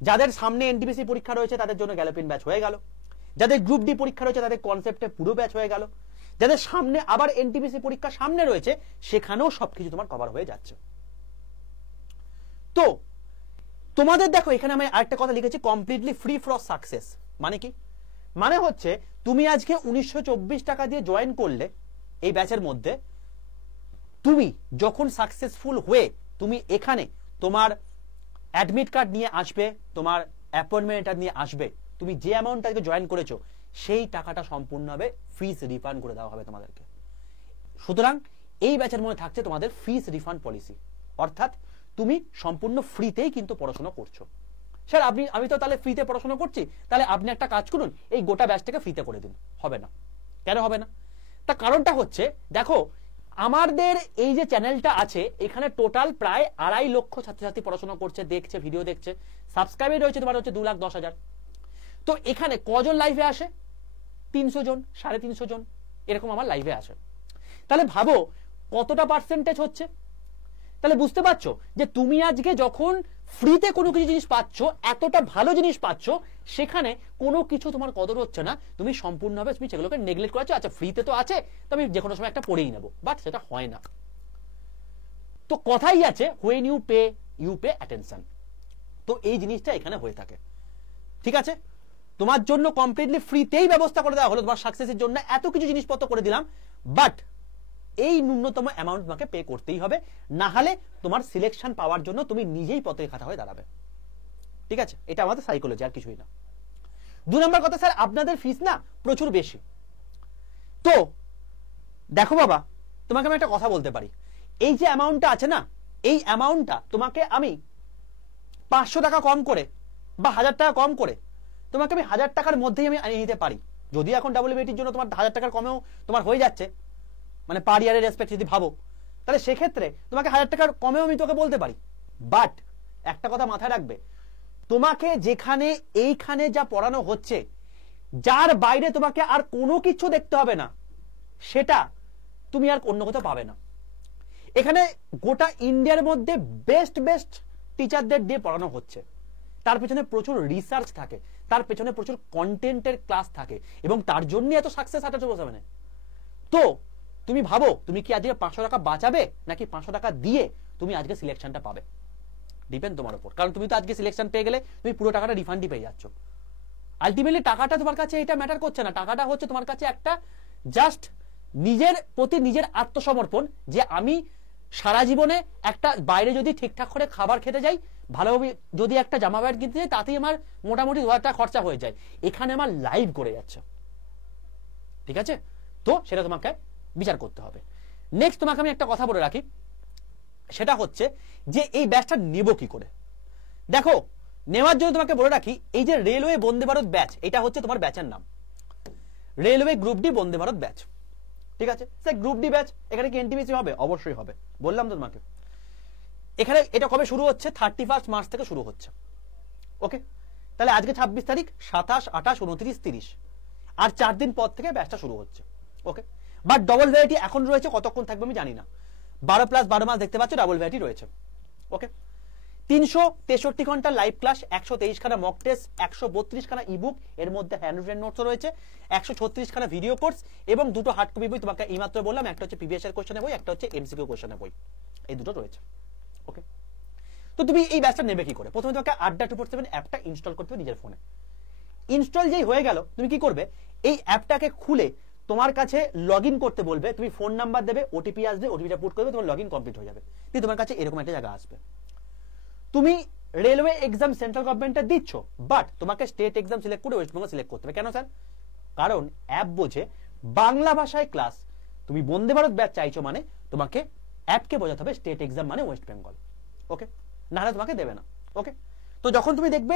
যাদের সামনে এনটিপিসি পরীক্ষা রয়েছে তাদের জন্য গ্যালোপিন ব্যাচ হয়ে গেল, যাদের গ্রুপ ডি পরীক্ষা রয়েছে তাদের কনসেপ্টে পুরো ব্যাচ হয়ে গেল, যাদের সামনে আবার এনটিপিসি পরীক্ষা সামনে রয়েছে সেখানেও সবকিছু তোমার কভার হয়ে যাচ্ছে। তো তোমাদের দেখো, এখানে আমি আরেকটা কথা লিখেছি, কমপ্লিটলি ফ্রি ফর সাকসেস। মানে কি? মানে হচ্ছে তুমি আজকে 1924 টাকা দিয়ে জয়েন করলে এই ব্যাচের মধ্যে, তুমি যখন সাকসেসফুল হয়ে তুমি এখানে তোমার অ্যাডমিট কার্ড নিয়ে আসবে, তোমার অ্যাপয়েন্টমেন্ট নিয়ে আসবে, তুমি যে অ্যামাউন্ট আজকে জয়েন করেছো সেই টাকাটা সম্পূর্ণভাবে ফিস রিফান্ড করে দেওয়া হবে তোমাদেরকে। সুতরাং এই ব্যাচের মধ্যে থাকছে তোমাদের ফিস রিফান্ড পলিসি, অর্থাৎ তুমি সম্পূর্ণ ফ্রিতেই কিন্তু পড়াশোনা করছো। স্যার আমি তো তাহলে ফ্রিতে পড়াশোনা করছি, তাহলে আপনি একটা কাজ করুন, এই গোটা ব্যাচটাকে ফ্রিতে করে দিন। হবে না। কেন হবে না? তার কারণটা হচ্ছে, দেখো আমাদের এই যে চ্যানেলটা আছে, এখানে টোটাল প্রায় 2.5 লক্ষ ছাত্রছাত্রী পড়াশোনা করছে, দেখছে, ভিডিও দেখছে, সাবস্ক্রাইবার রয়েছে তোমার হচ্ছে 2,10,000। তো এখানে কজন লাইভে আসে? 300 জন, 350 জন এরকম আমার লাইভে আসে। তাহলে ভাবো কতটা পার্সেন্টেজ হচ্ছে। তাহলে বুঝতে পারছো যে তুমি আজকে যখন ফ্রিতে কোনো কিছু জিনিস পাচ্ছ, এতটা ভালো জিনিস পাচ্ছ, সেখানে কোনো কিছু তোমার কদর হচ্ছে না, তুমি সম্পূর্ণভাবে তুমি সেগুলোকে নেগলেক্ট করেছো। আচ্ছা ফ্রিতে তো আছে, তো আমি যে কোনো সময় একটা পড়েই নেবো, বাট সেটা হয় না। তো কথাই আছে, হোয়েন ইউ পে অ্যাটেনশন। তো এই জিনিসটা এখানে হয়ে থাকে, ঠিক আছে? তোমার জন্য কমপ্লিটলি ফ্রিতেই ব্যবস্থা করে দেওয়া হলো, তোমার সাকসেসের জন্য এত কিছু জিনিসপত্র করে দিলাম, বাট এই ন্যূনতম অ্যামাউন্ট তোমাকে পে করতেই হবে, না হলে তোমার সিলেকশন পাওয়ার জন্য তুমি নিজেই পথে খাতা হয়ে দাঁড়াবে, ঠিক আছে? এটা আমাদের সাইকোলজি, আর কিছুই না। 2 নম্বর কথা, স্যার আপনাদের ফিস না প্রচুর বেশি। তো দেখো বাবা, তোমাকে আমি একটা কথা বলতে পারি, এই যে অ্যামাউন্টটা আছে না, এই অ্যামাউন্টটা তোমাকে আমি 500 টাকা কম করে বা 1000 টাকা কম করে তোমাকে আমি 1000 টাকার মধ্যেই আমি আনিয়ে নিতে পারি। যদি এখন ডাব্লিউবিটির জন্য তোমার 1000 টাকার কমেও তোমার হয়ে যাচ্ছে, মানে পার ইয়ারের রেসপেক্ট যদি ভাবো, তাহলে সেক্ষেত্রে তোমাকে 1000 টাকার কমেও আমি তোকে বলতে পারি। বাট একটা কথা মাথায় রাখবে, তোমাকে যেখানে এইখানে যা পড়ানো হচ্ছে, যার বাইরে তোমাকে আর কোনো কিছু দেখতে হবে না, সেটা তুমি আর অন্য কোথাও পাবে না। এখানে গোটা ইন্ডিয়ার মধ্যে বেস্ট বেস্ট টিচারদের দিয়ে পড়ানো হচ্ছে, তার পেছনে প্রচুর রিসার্চ থাকে, তার পেছনে প্রচুর কন্টেন্টের ক্লাস থাকে, এবং তার জন্য এত সাকসেস 28 তো তুমি ভাবো তুমি কি আজকে 500 টাকা বাঁচাবে নাকি 500 টাকা দিয়ে তুমি আজকে সিলেকশনটা পাবে, ডিপেন্ড তোমার উপর। কারণ তুমি তো আজকে সিলেকশন পেয়ে গেলে তুমি পুরো টাকাটা রিফান্ডই পেয়ে যাচ্ছ। আলটিমেটলি টাকাটা তোমার কাছে এটা ম্যাটার করছে না, টাকাটা হচ্ছে তোমার কাছে একটা জাস্ট নিজের প্রতি নিজের আত্মসমর্পণ, যে আমি সারা জীবনে একটা বাইরে যদি ঠিকঠাক করে খাবার খেতে যাই, ভালোভাবে যদি একটা জামা প্যান্ট কিনতে যাই, তাতেই আমার মোটামুটি 2000 টাকা খরচা হয়ে যায়, এখানে আমার লাইভ করে যাচ্ছে। ঠিক আছে, তো সেটা তোমাকে বিচার করতে হবে। নেক্সট তোমাকে আমি একটা কথা বলে রাখি, সেটা হচ্ছে যে এই ব্যাচটা নেব কি করে। দেখো, নেওয়ার জন্য তোমাকে বলে রাখি, এই যে রেলওয়ে বন্দে ভারত ব্যাচ, এটা হচ্ছে তোমার ব্যাচের নাম, railway group D Vande Bharat batch. ঠিক আছে, স্যার গ্রুপ ডি ব্যাচ, এখানে কি এনটিপিসি হবে? অবশ্যই হবে, বললাম তো তোমাকে। এখানে এটা কবে শুরু হচ্ছে? 31 মার্চ থেকে শুরু হচ্ছে। ওকে, তাহলে আজকে 26 তারিখ, 27, 28, 29, 30, আর 4 দিন পর থেকে ব্যাচটা শুরু হচ্ছে। ওকে, বাট ডবল ভ্যারাইটি এখন রয়েছে, কতক্ষণ থাকবে আমি জানি না। 12+12 মাস দেখতে পাচ্ছ, ডাবল ভ্যারাইটি রয়েছে। ওকে, 363 ঘন্টা লাইভ ক্লাস, 123 খানা মক টেস্ট, 132 খানা ইবুক, এর মধ্যে হ্যান্ড রিটেন নোটস রয়েছে, 136 খানা ভিডিও কোর্স, এবং 2টো হার্ড কপি বই তোমাকে এইমাত্র বললাম, একটা হচ্ছে প্রিভিয়াস ইয়ার কোশ্চেনের বই, একটা হচ্ছে এমসিকিউ কোশ্চেনের বই, এই দুটো রয়েছে। ওকে, তো তুমি এই ব্যাচটা নেবে কি করে? প্রথমে তোমাকে আড্ডা 247 অ্যাপটা ইনস্টল করতে হবে নিজের ফোনে। ইনস্টল যেই হয়ে গেল, তুমি কি করবে? এই অ্যাপটাকে খুলে তোমার কাছে লগ ইন করতে বলবে, তুমি ফোন নাম্বার দেবে, ওটিপি আসবে, ওটিপিটা পুট করবে, তোমার লগ ইন কমপ্লিট হয়ে যাবে। তোমার কাছে এরকম একটা জায়গা আসবে। তুমি রেলওয়ে এক্সাম সেন্ট্রাল গভর্নমেন্টের দিচ্ছ, বাট তোমাকে স্টেট এক্সাম সিলেক্ট করে ওয়েস্ট বেঙ্গল সিলেক্ট করতে হবে। কেন স্যার? কারণ অ্যাপ বোঝে বাংলা ভাষায় ক্লাস, তুমি বন্দে ভারত ব্যাচ চাইছো মানে তোমাকে অ্যাপকে বোঝাতে হবে স্টেট এক্সাম মানে ওয়েস্ট বেঙ্গল। ওকে, না হলে তোমাকে দেবে না। ওকে, তো যখন তুমি দেখবে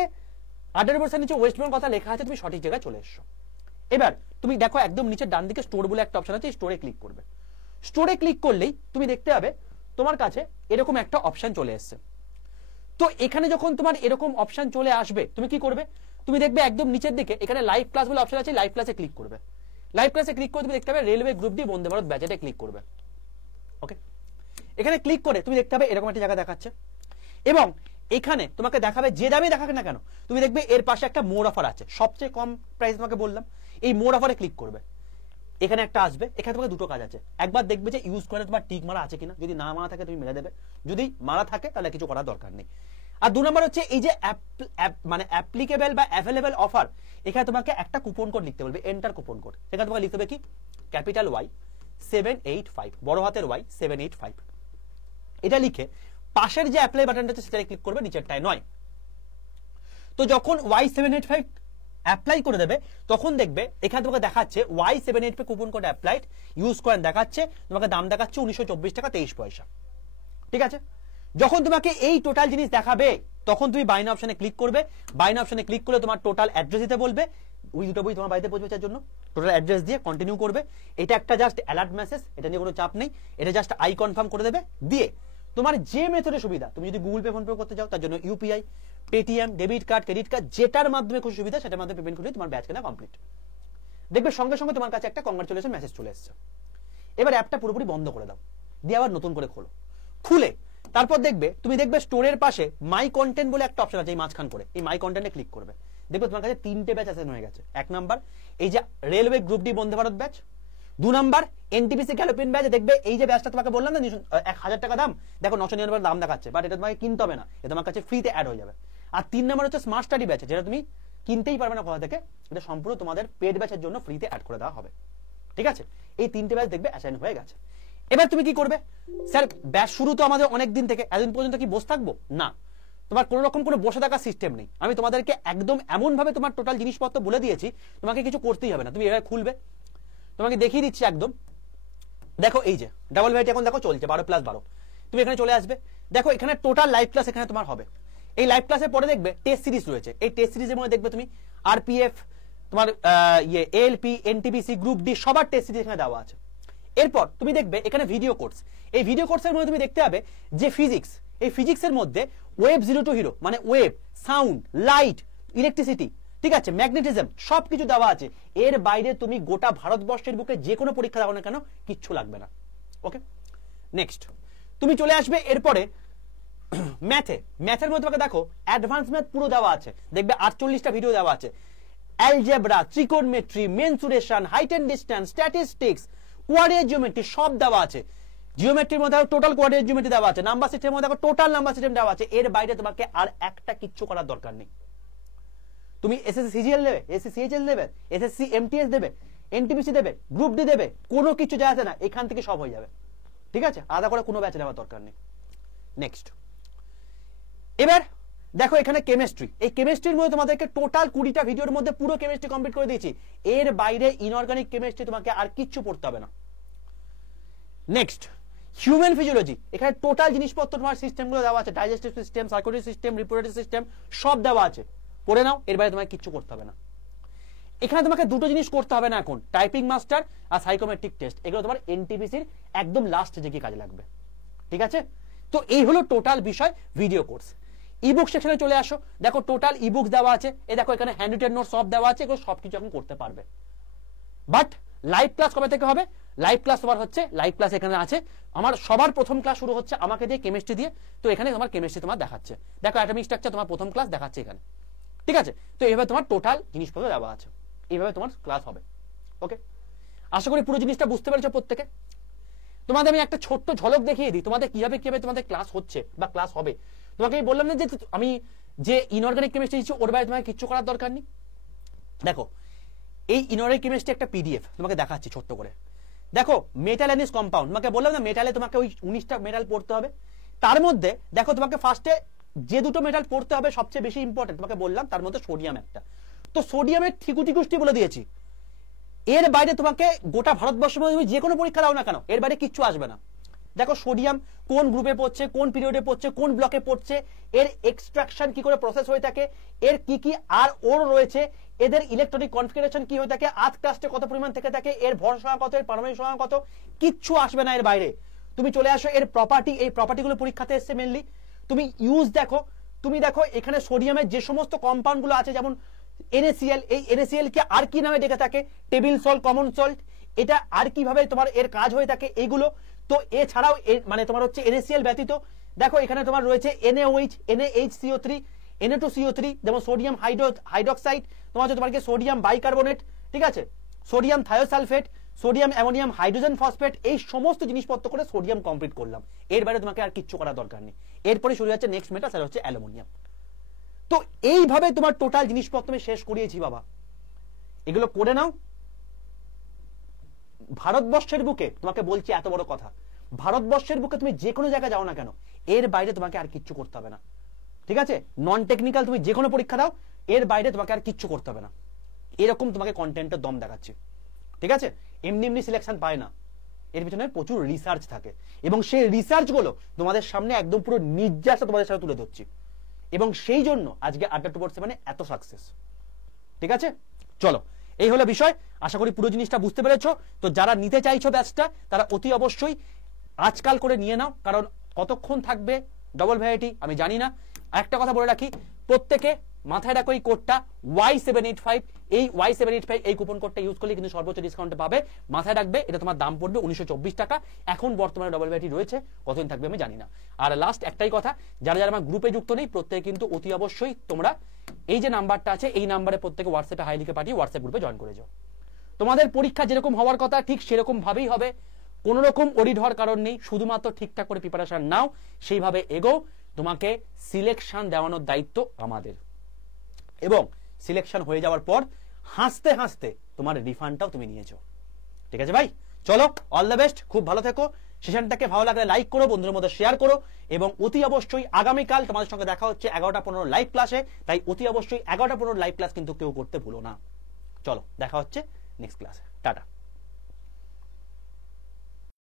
18% নিচে ওয়েস্ট বেঙ্গল কথা লেখা আছে, তুমি সঠিক জায়গায় চলে এসছো। এবার তুমি দেখো একদম নিচে ডান দিকে স্টোর বলে একটা অপশন আছে, স্টোরে ক্লিক করবে। স্টোরে ক্লিক করলেই তুমি দেখতে পাবে তোমার কাছে এরকম একটা অপশন চলে এসছে। তো এখানে যখন তোমার এরকম অপশন চলে আসবে, তুমি কি করবে? তুমি দেখবে একদম নিচের দিকে এখানে লাইভ ক্লাস বলে অপশন আছে, লাইভ ক্লাসে ক্লিক করবে। লাইভ ক্লাসে ক্লিক করে তুমি দেখতে পাবে railway group D Vande Bharat ব্যাচে ক্লিক করবে। ওকে, এখানে ক্লিক করে তুমি দেখতে পাবে এরকম একটা জায়গা দেখাচ্ছে, এবং এখানে তোমাকে দেখাবে যে দামে দেখাবে না কেন, তুমি দেখবে এর পাশে একটা মোর অফার আছে, সবচেয়ে কম প্রাইস তোমাকে বললাম, এই মোর অফারে ক্লিক করবে। এখানে একটা আসবে, এখানে তোমাকে দুটো কাজ আছে, একবার দেখবে যে ইউজ করে তোমার টিক মারা আছে কিনা, যদি না মারা থাকে তুমি মেরে দেবে, যদি মারা থাকে তাহলে কিছু করার দরকার নেই। আর 2 নম্বর হচ্ছে এই যে মানে অ্যাপ্লিকেবল বা অ্যাভেলেবল অফার, এখানে তোমাকে একটা কুপন কোড লিখতে বলবে, এন্টার কুপন কোড। এখানে তোমাকে লিখতে হবে কি? ক্যাপিটাল ওয়াই 785, বড় হাতের ওয়াই 785। এটা লিখে পাশের যে অ্যাপ্লাই বাটনটা আছে সেটাতে ক্লিক করবে, নিচেরটায় নয়। তো যখন Y785 অ্যাপ্লাই করে দেবে, তখন দেখবে এখানে তোমাকে দেখাচ্ছে Y785 coupon code applied, use করেন দেখাচ্ছে, তোমাকে দাম দেখাচ্ছে 1924 টাকা 23 পয়সা। ঠিক আছে, যখন তোমাকে এই টোটাল জিনিস দেখাবে, তখন তুমি বাইন অপশনে ক্লিক করবে। বাইন অপশনে ক্লিক করলে তোমার টোটাল অ্যাড্রেস দিতে বলবে, ওই দুটো বই তোমার বাড়িতে পৌঁছার জন্য টোটাল অ্যাড্রেস দিয়ে কন্টিনিউ করবে। এটা একটা জাস্ট অ্যালার্ট মেসেজ, এটা নিয়ে কোনো চাপ নেই, এটা জাস্ট আই কনফার্ম করে দেবে। দিয়ে তোমার যে মেথডে সুবিধা, তুমি যদি গুগল পে ফোন পে করতে চাও তার জন্য UPI, Paytm, debit card, credit card, যেটার মাধ্যমে খুশি সুবিধা সেটার মাধ্যমে পেমেন্ট করলে তোমার ব্যাচ কেনা কমপ্লিট। দেখবে সঙ্গে সঙ্গে তোমার কাছে একটা কংগ্রাচুলেশন মেসেজ চলে এসেছে। এবার অ্যাপটা পুরোপুরি বন্ধ করে দাও, দিয়ে আবার নতুন করে খোলো। খুলে তারপর দেখবে, তুমি দেখবে স্টোরের পাশে মাই কন্টেন্ট বলে একটা অপশন আছে, এই মাঝখান করে এই মাই কন্টেন্টে ক্লিক করবে। দেখবে তোমার কাছে 3টে ব্যাচ অ্যাসাইন হয়ে গেছে। 1 নাম্বার এই যে railway group D Vande Bharat batch, 2 number NTPC galloping batch. দেখবে এই যে ব্যাচটা তোমাকে বললাম না 1000 টাকা দাম, দেখো 999 দাম দেখাচ্ছে, বাট এটা তোমাকে কিনতে হবে না, এটা তোমার কাছে ফ্রিতে অ্যাড হয়ে যাবে। আর 3 নাম্বার হচ্ছে স্মার্ট স্টাডি ব্যাচ, যেটা তুমি কিনতেই পারবে না কোথা থেকে, এটা সম্পূর্ণ তোমাদের পেড ব্যাচের জন্য ফ্রিতে অ্যাড করে দেওয়া হবে। ঠিক আছে, এই 3টে ব্যাচ দেখবে অ্যাসাইন হয়ে গেছে। এবার তুমি কি করবে? স্যার ব্যাচ শুরু তো আমাদের অনেক দিন থেকে, এতদিন পর্যন্ত কি বসে থাকবো? না, তোমার কোনো রকম কোনো বসে থাকার সিস্টেম নেই। আমি তোমাদেরকে একদম এমন ভাবে তোমার টোটাল জিনিসপত্র বলে দিয়েছি, তোমাকে কিছু করতেই হবে না। তুমি এবার খুলবে, তোমাকে দেখিয়ে দিচ্ছি একদম। দেখো এই যে ডাবল ভ্যারাইটি এখন দেখো চলছে 12+12। তুমি এখানে চলে আসবে, দেখো এখানে টোটাল লাইভ ক্লাস এখানে তোমার হবে। এই লাইভ ক্লাসের পরে দেখবে টেস্ট সিরিজ রয়েছে, এই টেস্ট সিরিজের মধ্যে দেখবে তুমি আরপিএফ, তোমার এএলপি, এনটিপিসি, গ্রুপ ডি সবার টেস্ট সিরিজ এখানে দেওয়া আছে। এরপর তুমি দেখবে এখানে ভিডিও কোর্স, এই ভিডিও কোর্সের মধ্যে তুমি দেখতে পাবে যে ফিজিক্স, এই ফিজিক্সের মধ্যে ওয়েভ জিরো টু হিরো মানে ওয়েভ, সাউন্ড, লাইট, ইলেকট্রিসিটি, ঠিক আছে, ম্যাগনেটিজম, সবকিছু দেওয়া আছে। এর বাইরে তুমি গোটা ভারতবর্ষের বুকে যে কোনো পরীক্ষা দাও না কেন কিচ্ছু লাগবে না। ওকে, নেক্সট তুমি চলে আসবে এরপরে ম্যাথের মধ্যে তোমাকে দেখো অ্যাডভান্স ম্যাথ পুরো দেওয়া আছে, দেখবে 48টা ভিডিও দেওয়া আছে। অ্যালজেব্রা, ত্রিকোণমিতি, mensuration, height and distance, statistics, coordinate geometry সব দেওয়া আছে। জিওমেট্রির মধ্যে টোটাল কোঅর্ডিনেট জিওমেট্রি দেওয়া আছে, নাম্বার সিস্টেমের মধ্যে দেখো টোটাল নাম্বার সিস্টেম দেওয়া আছে। এর বাইরে তোমাকে আর একটা কিচ্ছু করার দরকার নেই। তুমি এসএসসি সিজিএল দেবে, এসএসসি সিএইচএল দেবে, এসএসসি এমটিএস দেবে, এনটিপিসি দেবে, গ্রুপ ডি দেবে, কোনো কিছু যায় আসে না, এখান থেকে সব হয়ে যাবে। ঠিক আছে, আলাদা করে কোনো ব্যাচ নেওয়ার দরকার নেই। নেক্সট, এবার দেখো এখানে কেমিস্ট্রি। এই কেমিস্ট্রির মধ্যে তোমাদেরকে টোটাল 20টা ভিডিওর মধ্যে পুরো কেমিস্ট্রি কমপ্লিট করে দিয়েছি। এর বাইরে ইনঅর্গানিক কেমিস্ট্রি তোমাকে আর কিচ্ছু পড়তে হবে না। Next, human physiology. এখানে টোটাল জিনিসপত্র তোমার সিস্টেমগুলো দেওয়া আছে, digestive system, circulatory system, reproductive system সব দেওয়া আছে, পড়ে নাও। এর বাইরে তোমাকে কিচ্ছু করতে হবে না। এখানে তোমাকে দুটো জিনিস করতে হবে না এখন, টাইপিং মাস্টার আর সাইকোমেট্রিক টেস্ট। এগুলো তোমার এনটিপিসির একদম লাস্ট যে কি কাজে লাগবে। ঠিক আছে, তো এই হলো টোটাল বিষয় ভিডিও কোর্স। ইবুক সেকশনে চলে আসো, দেখো টোটাল ইবুক দেওয়া আছে। এই দেখো এখানে হ্যান্ড রিটেন নোট সব দেওয়া আছে, এগুলো সবকিছু এখন করতে পারবে। বাট লাইভ ক্লাস কবে থেকে হবে? লাইভ ক্লাস তোমার হচ্ছে, লাইভ ক্লাস এখানে আছে আমার সবার প্রথম ক্লাস শুরু হচ্ছে আমাকে দিয়ে কেমিস্ট্রি দিয়ে। তো এখানে তোমার কেমিস্ট্রি তোমার দেখাচ্ছে, দেখো অ্যাটমিক স্ট্রাকচার তোমার প্রথম ক্লাস দেখাচ্ছে এখানে। ঠিক আছে, তো এইভাবে তোমার টোটাল জিনিসপত্র দেওয়া আছে, এইভাবে তোমার ক্লাস হবে। ওকে, আশা করি পুরো জিনিসটা বুঝতে পেরেছো প্রত্যেকে। তোমাদের আমি একটা ছোট্ট ঝলক দেখিয়ে দিই তোমাদের কিভাবে কিভাবে তোমাদের ক্লাস হচ্ছে বা ক্লাস হবে। তোমাকে আমি বললাম না যে আমি যে ইনঅর্গানিক কেমিস্ট্রি দিচ্ছি ওর বাইরে তোমাকে কিচ্ছু করার দরকার নেই। দেখো এই ইনঅর্গানিক কেমিস্ট্রি একটা পিডিএফ তোমাকে দেখাচ্ছি ছোট্ট করে। দেখো মেটাল অ্যানিস কম্পাউন্ড, তোমাকে বললাম না মেটালে তোমাকে ওই 19টা মেটাল পড়তে হবে। তার মধ্যে দেখো তোমাকে ফার্স্টে যে দুটো মেটাল পড়তে হবে সবচেয়ে বেশি ইম্পর্টেন্ট তোমাকে বললাম, তার মধ্যে সোডিয়াম একটা। তো সোডিয়ামের ঠিকুটি বলে দিয়েছি। এর বাইরে তোমাকে গোটা ভারতবর্ষের মধ্যে তুমি যে কোনো পরীক্ষা দাও না কেন এর বাইরে কিচ্ছু আসবে না। দেখো সোডিয়াম কোন গ্রুপে পড়ছে, কোন পিরিয়ডে পড়ছে, কোন ব্লকে পড়ছে, এর এক্সট্রাকশন কি করে প্রসেস হয়ে থাকে, এর কি কি আর ওর রয়েছে, এদের ইলেকট্রনিক কনফিগারেশন কি হয়ে থাকে, আর্থ ক্লাস্টে কত পরিমাণ থেকে থাকে, এর ভর সংখ্যা কত, এর পারমাণবিক সংখ্যা কত, কিচ্ছু আসবে না এর বাইরে। তুমি চলে আসো এর প্রপার্টি, এই প্রপার্টিগুলো পরীক্ষাতে এসছে মেনলি। তুমি ইউজ দেখো, তুমি দেখো এখানে সোডিয়ামের যে সমস্ত কম্পাউন্ড গুলো আছে যেমন NaCl, এই NaCl কে আর কি নামে ডেকে থাকে, টেবিল সল্ট, কমন সল্ট, এটা আর কিভাবে তোমার এর কাজ হয়ে থাকে এইগুলো। তো এছাড়াও মানে তোমার হচ্ছে NaCl ব্যতীত দেখো এখানে তোমার রয়েছে NaOH, NaHCO3, Na2CO3, যেমন সোডিয়াম হাইড্রোক্সাইড, তোমার হচ্ছে তোমার সোডিয়াম বাইকার্বনেট, ঠিক আছে, sodium thiosulphate, sodium ammonium hydrogen phosphate, এই সমস্ত জিনিসপত্র করে সোডিয়াম কমপ্লিট করলাম। এর বাইরে তোমাকে আর কিচ্ছু করার দরকার নেই। এরপরে শুরু হচ্ছে নেক্সট মেটাল, সেটা হচ্ছে অ্যালুমিনিয়াম। তো এইভাবে তোমার টোটাল জিনিসপত্র আমি শেষ করিয়েছি বাবা, এগুলো করে নাও। ভারতবর্ষের বুকে তোমাকে বলছি এত বড় কথা, ভারতবর্ষের বুকে তুমি যে কোনো জায়গায় যাও না কেন এর বাইরে তোমাকে আর কিচ্ছু করতে হবে না। ঠিক আছে, নন টেকনিক্যাল তুমি যে কোনো পরীক্ষা দাও এর বাইরে তোমাকে আর কিচ্ছু করতে হবে না। এরকম তোমাকে কন্টেন্টের দম দেখাচ্ছি। ঠিক আছে, এমনি এমনি সিলেকশন পায় না, এর পিছনে প্রচুর রিসার্চ থাকে এবং সেই রিসার্চ গুলো তোমাদের সামনে একদম পুরো নির্যাসে তোমাদের সাথে তুলে ধরছি এবং সেই জন্য আজকে আড্ডা 24/7 এত সাকসেস। ঠিক আছে, চলো এই হলো বিষয়। আশা করি পুরো জিনিসটা বুঝতে পেরেছো। তো যারা নিতে চাইছো ব্যাচটা তারা অতি অবশ্যই আজকাল করে নিয়ে নাও, কারণ কতক্ষণ থাকবে ডবল ভ্যারাইটি আমি জানি না। একটা কথা বলে রাখি, প্রত্যেকে মাথায় রাখো এই কোডটা Y785, এই Y785 এই কুপন কোডটা ইউজ করলে কিন্তু সর্বোচ্চ ডিসকাউন্টে পাবে। মাথায় রাখবে এটা তোমার দাম পড়বে 1924 টাকা। এখন বর্তমানে ডবল ভ্যারাইটি রয়েছে, কতদিন থাকবে আমি জানি না। আর লাস্ট একটাই কথা, যারা যারা আমার গ্রুপে যুক্ত নেই প্রত্যেকে কিন্তু অতি অবশ্যই তোমরা এই যে নাম্বারটা আছে এই নাম্বারে প্রত্যেকে হোয়াটসঅ্যাপে হাই লিখে পাঠিয়ে হোয়াটসঅ্যাপ গ্রুপে জয়েন করে যাও। তোমাদের পরীক্ষা যেরকম হওয়ার কথা ঠিক সেরকম ভাবেই হবে, কোনো রকম ওরিড হওয়ার কারণ নেই। শুধুমাত্র ঠিকঠাক করে প্রিপারেশন নাও, সেইভাবে এগো। তোমাকে সিলেকশন দেওয়ানোর দায়িত্ব আমাদের, এবং সিলেকশন হয়ে যাওয়ার পর হাসতে হাসতে তোমার রিফান্ডটাও তুমি নিয়েছো। ঠিক আছে ভাই, চলো অল দ্য বেস্ট, খুব ভালো থেকো। সেশনটাকে ভালো লাগলে লাইক করো, বন্ধুদের মধ্যে শেয়ার করো, এবং অতি অবশ্যই আগামীকাল তোমাদের সঙ্গে দেখা হচ্ছে 11টা 15 লাইভ ক্লাসে। তাই অতি অবশ্যই 11টা 15 লাইভ ক্লাস কিন্তু কেউ করতে ভুলো না। চলো দেখা হচ্ছে নেক্সট ক্লাসে, টাটা।